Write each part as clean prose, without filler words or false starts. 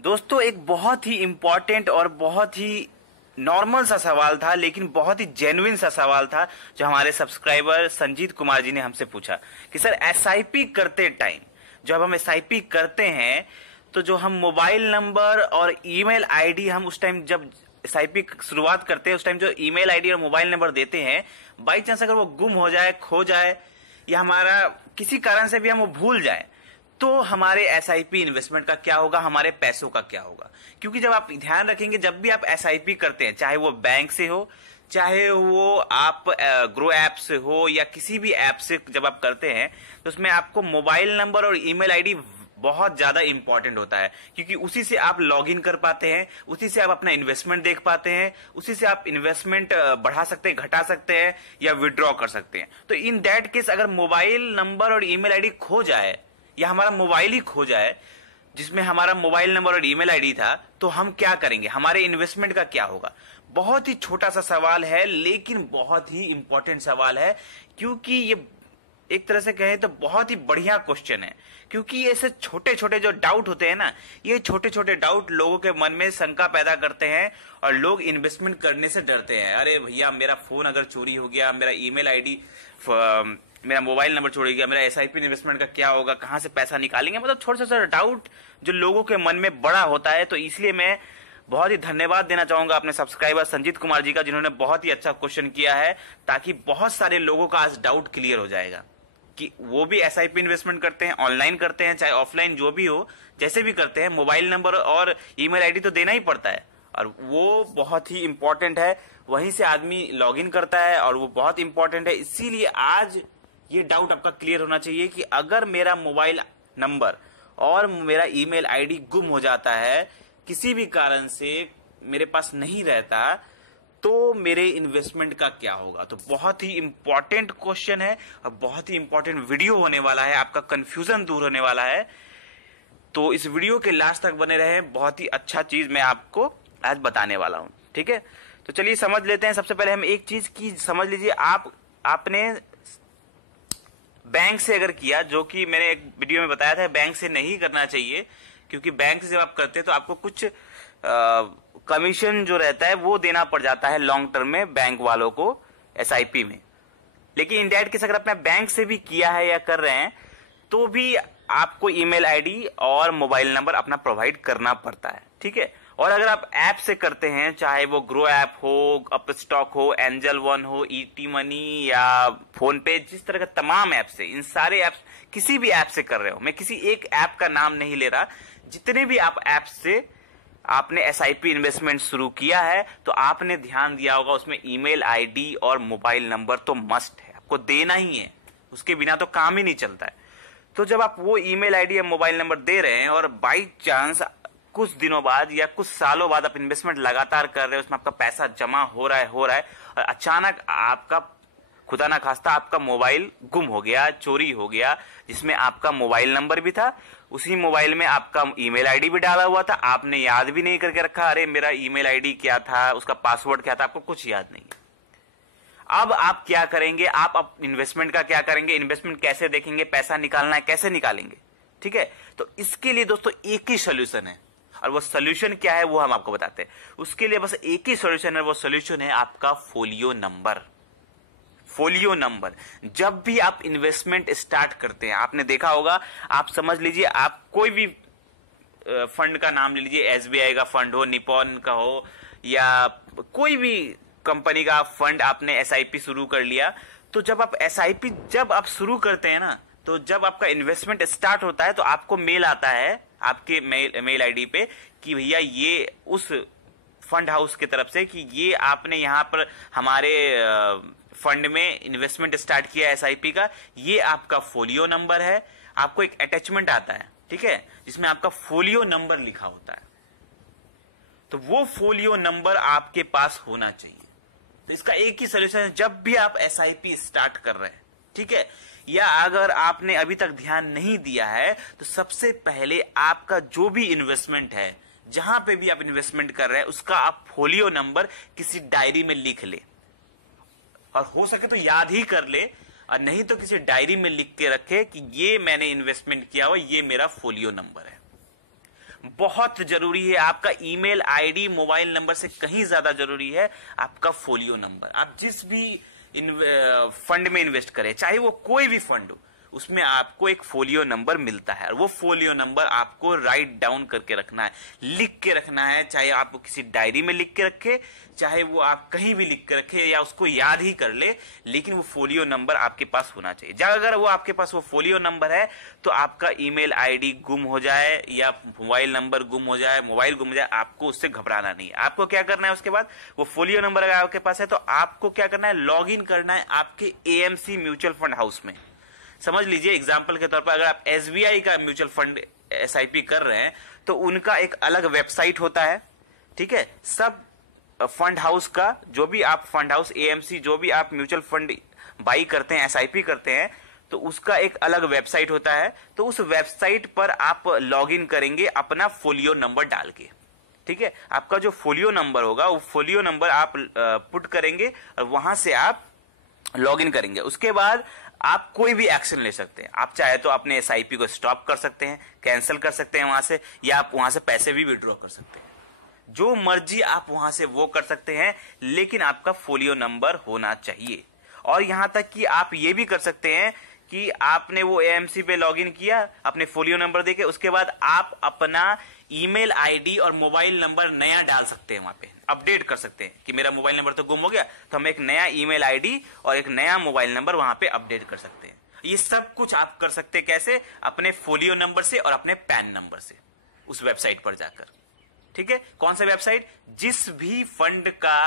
दोस्तों एक बहुत ही इम्पोर्टेंट और बहुत ही नॉर्मल सा सवाल था, लेकिन बहुत ही जेन्युइन सा सवाल था जो हमारे सब्सक्राइबर संजीत कुमार जी ने हमसे पूछा कि सर एसआईपी करते टाइम जब हम एसआईपी करते हैं तो जो हम मोबाइल नंबर और ईमेल आईडी हम उस टाइम जब एसआईपी शुरुआत करते हैं उस टाइम जो ईमेल आईडी और मोबाइल नंबर देते हैं, बाई चांस अगर वो गुम हो जाए, खो जाए या हमारा किसी कारण से भी हम वो भूल जाए तो हमारे एसआईपी इन्वेस्टमेंट का क्या होगा, हमारे पैसों का क्या होगा। क्योंकि जब आप ध्यान रखेंगे, जब भी आप एसआईपी करते हैं, चाहे वो बैंक से हो, चाहे वो आप ग्रो ऐप से हो या किसी भी ऐप से जब आप करते हैं तो उसमें आपको मोबाइल नंबर और ईमेल आईडी बहुत ज्यादा इंपॉर्टेंट होता है, क्योंकि उसी से आप लॉग इन कर पाते हैं, उसी से आप अपना इन्वेस्टमेंट देख पाते हैं, उसी से आप इन्वेस्टमेंट बढ़ा सकते हैं, घटा सकते हैं या विड्रॉ कर सकते हैं। तो इन दैट केस अगर मोबाइल नंबर और ईमेल आईडी खो जाए या हमारा मोबाइल ही खो जाए जिसमें हमारा मोबाइल नंबर और ईमेल आईडी था, तो हम क्या करेंगे, हमारे इन्वेस्टमेंट का क्या होगा। बहुत ही छोटा सा सवाल है लेकिन बहुत ही इंपॉर्टेंट सवाल है, क्योंकि ये एक तरह से कहें तो बहुत ही बढ़िया क्वेश्चन है। क्योंकि ऐसे छोटे छोटे जो डाउट होते हैं ना, ये छोटे छोटे डाउट लोगों के मन में शंका पैदा करते हैं और लोग इन्वेस्टमेंट करने से डरते हैं। अरे भैया मेरा फोन अगर चोरी हो गया, मेरा ईमेल आईडी, मेरा मोबाइल नंबर चोरी गया, मेरा एसआईपी इन्वेस्टमेंट का क्या होगा, कहां से पैसा निकालेंगे। मतलब छोटा सा डाउट जो लोगों के मन में बड़ा होता है। तो इसलिए मैं बहुत ही धन्यवाद देना चाहूंगा अपने सब्सक्राइबर संजीत कुमार जी का, जिन्होंने बहुत ही अच्छा क्वेश्चन किया है, ताकि बहुत सारे लोगों का आज डाउट क्लियर हो जाएगा कि वो भी एसआईपी इन्वेस्टमेंट करते हैं, ऑनलाइन करते हैं चाहे ऑफलाइन, जो भी हो, जैसे भी करते हैं, मोबाइल नंबर और ईमेल आईडी तो देना ही पड़ता है और वो बहुत ही इंपॉर्टेंट है। वहीं से आदमी लॉगिन करता है और वो बहुत इंपॉर्टेंट है। इसीलिए आज ये डाउट आपका क्लियर होना चाहिए कि अगर मेरा मोबाइल नंबर और मेरा ईमेल आईडी गुम हो जाता है, किसी भी कारण से मेरे पास नहीं रहता, तो मेरे इन्वेस्टमेंट का क्या होगा। तो बहुत ही इंपॉर्टेंट क्वेश्चन है और बहुत ही इंपॉर्टेंट वीडियो होने वाला है, आपका कंफ्यूजन दूर होने वाला है। तो इस वीडियो के लास्ट तक बने रहे, बहुत ही अच्छा चीज मैं आपको आज बताने वाला हूं। ठीक है, तो चलिए समझ लेते हैं। सबसे पहले हम एक चीज की समझ लीजिए, आपने बैंक से अगर किया, जो कि मैंने एक वीडियो में बताया था, बैंक से नहीं करना चाहिए, क्योंकि बैंक से जब आप करते हैं तो आपको कुछ कमीशन जो रहता है वो देना पड़ जाता है लॉन्ग टर्म में बैंक वालों को एसआईपी में। लेकिन इनडायरेक्ट केस अगर अपने बैंक से भी किया है या कर रहे हैं तो भी आपको ईमेल आईडी और मोबाइल नंबर अपना प्रोवाइड करना पड़ता है। ठीक है, और अगर आप ऐप से करते हैं, चाहे वो ग्रो ऐप हो, अप स्टॉक हो, एंजल वन हो, ईटी मनी या फोन पे, जिस तरह का तमाम ऐप से, इन सारे ऐप, किसी भी ऐप से कर रहे हो, मैं किसी एक ऐप का नाम नहीं ले रहा, जितने भी आप ऐप से आपने एसआईपी इन्वेस्टमेंट शुरू किया है तो आपने ध्यान दिया होगा उसमें ईमेल आईडी और मोबाइल नंबर तो मस्ट है, आपको देना ही है, उसके बिना तो काम ही नहीं चलता है। तो जब आप वो ईमेल आईडी या मोबाइल नंबर दे रहे हैं और बाई चांस कुछ दिनों बाद या कुछ सालों बाद आप इन्वेस्टमेंट लगातार कर रहे हैं, उसमें आपका पैसा जमा हो रहा है और अचानक आपका, खुदा ना खास्ता, आपका मोबाइल गुम हो गया, चोरी हो गया, जिसमें आपका मोबाइल नंबर भी था, उसी मोबाइल में आपका ईमेल आईडी भी डाला हुआ था, आपने याद भी नहीं करके रखा, अरे मेरा ईमेल आईडी क्या था, उसका पासवर्ड क्या था, आपको कुछ याद नहीं। अब आप क्या करेंगे, आप इन्वेस्टमेंट का क्या करेंगे, इन्वेस्टमेंट कैसे देखेंगे, पैसा निकालना है कैसे निकालेंगे। ठीक है, तो इसके लिए दोस्तों एक ही सोल्यूशन है, और वो सोल्यूशन क्या है वो हम आपको बताते हैं। उसके लिए बस एक ही सोल्यूशन है, वो सोल्यूशन है आपका फोलियो नंबर। फोलियो नंबर, जब भी आप इन्वेस्टमेंट स्टार्ट करते हैं, आपने देखा होगा, आप समझ लीजिए, आप कोई भी फंड का नाम ले लीजिए, एसबीआई का फंड हो, निपॉन का हो, या कोई भी कंपनी का फंड, आपने एसआईपी शुरू कर लिया। तो जब आप एसआईपी जब आप शुरू करते हैं ना, तो जब आपका इन्वेस्टमेंट स्टार्ट होता है तो आपको मेल आता है आपके मेल आईडी पे कि भैया ये उस फंड हाउस की तरफ से कि ये आपने यहां पर हमारे फंड में इन्वेस्टमेंट स्टार्ट किया एसआईपी का, ये आपका फोलियो नंबर है। आपको एक अटैचमेंट आता है, ठीक है, जिसमें आपका फोलियो नंबर लिखा होता है। तो वो फोलियो नंबर आपके पास होना चाहिए। तो इसका एक ही सोल्यूशन है, जब भी आप एसआईपी स्टार्ट कर रहे हैं, ठीक है, या अगर आपने अभी तक ध्यान नहीं दिया है, तो सबसे पहले आपका जो भी इन्वेस्टमेंट है, जहां पे भी आप इन्वेस्टमेंट कर रहे हैं, उसका आप फोलियो नंबर किसी डायरी में लिख ले, और हो सके तो याद ही कर ले, और नहीं तो किसी डायरी में लिख के रखे कि ये मैंने इन्वेस्टमेंट किया हुआ, ये मेरा फोलियो नंबर है। बहुत जरूरी है। आपका ईमेल आईडी मोबाइल नंबर से कहीं ज्यादा जरूरी है आपका फोलियो नंबर। आप जिस भी फंड में इन्वेस्ट करें, चाहे वो कोई भी फंड हो, उसमें आपको एक फोलियो नंबर मिलता है और वो फोलियो नंबर आपको राइट डाउन करके रखना है, लिख के रखना है। चाहे आप किसी डायरी में लिख के रखे, चाहे वो आप कहीं भी लिख के रखे या उसको याद ही कर ले, लेकिन वो फोलियो नंबर आपके पास होना चाहिए। जब अगर वो आपके पास वो फोलियो नंबर है तो आपका ईमेल आईडी गुम हो जाए या मोबाइल नंबर गुम हो जाए, मोबाइल गुम हो जाए, आपको उससे घबराना नहीं है। आपको क्या करना है उसके बाद, वो फोलियो नंबर अगर आपके पास है तो आपको क्या करना है, लॉग इन करना है आपके एएमसी म्यूचुअल फंड हाउस में। समझ लीजिए एग्जाम्पल के तौर पर, अगर आप एसबीआई का म्यूचुअल फंड एसआईपी कर रहे हैं तो उनका एक अलग वेबसाइट होता है, ठीक है। सब फंड हाउस का, जो भी आप फंड हाउस एएमसी, जो भी आप म्यूचुअल फंड बाई करते हैं, एसआईपी करते हैं, तो उसका एक अलग वेबसाइट होता है। तो उस वेबसाइट पर आप लॉग इन करेंगे अपना फोलियो नंबर डाल के, ठीक है। आपका जो फोलियो नंबर होगा वो फोलियो नंबर आप पुट करेंगे और वहां से आप लॉग इन करेंगे। उसके बाद आप कोई भी एक्शन ले सकते हैं। आप चाहे तो अपने एसआईपी को स्टॉप कर सकते हैं, कैंसिल कर सकते हैं वहां से, या आप वहां से पैसे भी विड्रॉ कर सकते हैं। जो मर्जी आप वहां से वो कर सकते हैं, लेकिन आपका फोलियो नंबर होना चाहिए। और यहां तक कि आप ये भी कर सकते हैं कि आपने वो एएमसी पे लॉगिन किया अपने फोलियो नंबर देके, उसके बाद आप अपना ईमेल आईडी और मोबाइल नंबर नया डाल सकते हैं, वहां पे अपडेट कर सकते हैं कि मेरा मोबाइल नंबर तो गुम हो गया, तो हम एक नया ईमेल आईडी और एक नया मोबाइल नंबर वहां पे अपडेट कर सकते हैं। ये सब कुछ आप कर सकते हैं कैसे, अपने फोलियो नंबर से और अपने पैन नंबर से, उस वेबसाइट पर जाकर, ठीक है। कौन सा वेबसाइट, जिस भी फंड का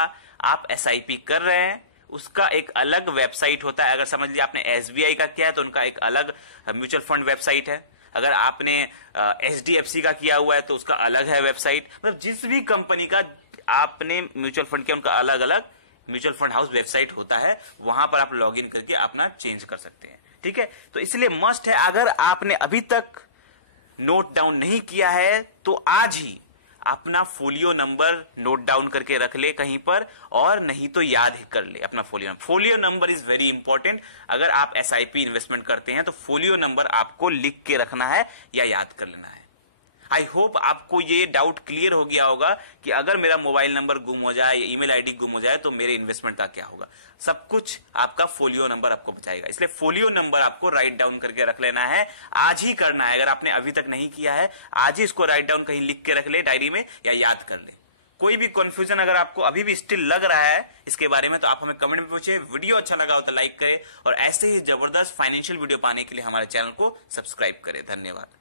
आप एसआईपी कर रहे हैं उसका एक अलग वेबसाइट होता है। अगर समझ लीजिए आपने एसबीआई का किया है तो उनका एक अलग म्यूचुअल फंड वेबसाइट है। अगर आपने एचडीएफसी का किया हुआ है तो उसका अलग है वेबसाइट। मतलब जिस भी कंपनी का आपने म्यूचुअल फंड किया उनका अलग अलग म्यूचुअल फंड हाउस वेबसाइट होता है, वहां पर आप लॉगिन करके अपना चेंज कर सकते हैं, ठीक है। तो इसलिए मस्ट है, अगर आपने अभी तक नोट डाउन नहीं किया है तो आज ही अपना फोलियो नंबर नोट डाउन करके रख ले कहीं पर, और नहीं तो याद ही कर ले अपना folio number. Folio number is very important. अगर आप एसआईपी इन्वेस्टमेंट करते हैं तो फोलियो नंबर आपको लिख के रखना है या याद कर लेना है। आई होप आपको ये डाउट क्लियर हो गया होगा कि अगर मेरा मोबाइल नंबर गुम हो जाए या ईमेल आईडी गुम हो जाए तो मेरे इन्वेस्टमेंट का क्या होगा। सब कुछ आपका फोलियो नंबर आपको बचाएगा। इसलिए फोलियो नंबर आपको राइट डाउन करके रख लेना है, आज ही करना है। अगर आपने अभी तक नहीं किया है, आज ही इसको राइट डाउन कहीं लिख के रख ले डायरी में या याद कर ले। कोई भी कंफ्यूजन अगर आपको अभी भी स्टिल लग रहा है इसके बारे में तो आप हमें कमेंट में पूछिए। वीडियो अच्छा लगा हो तो लाइक करें और ऐसे ही जबरदस्त फाइनेंशियल वीडियो पाने के लिए हमारे चैनल को सब्सक्राइब करें। धन्यवाद।